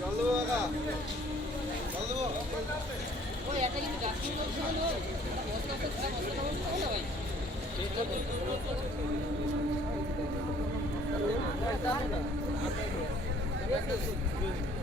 জল দেবো কাকা, জল দেবো। ওই একটা কিন্তু গাছ ভাই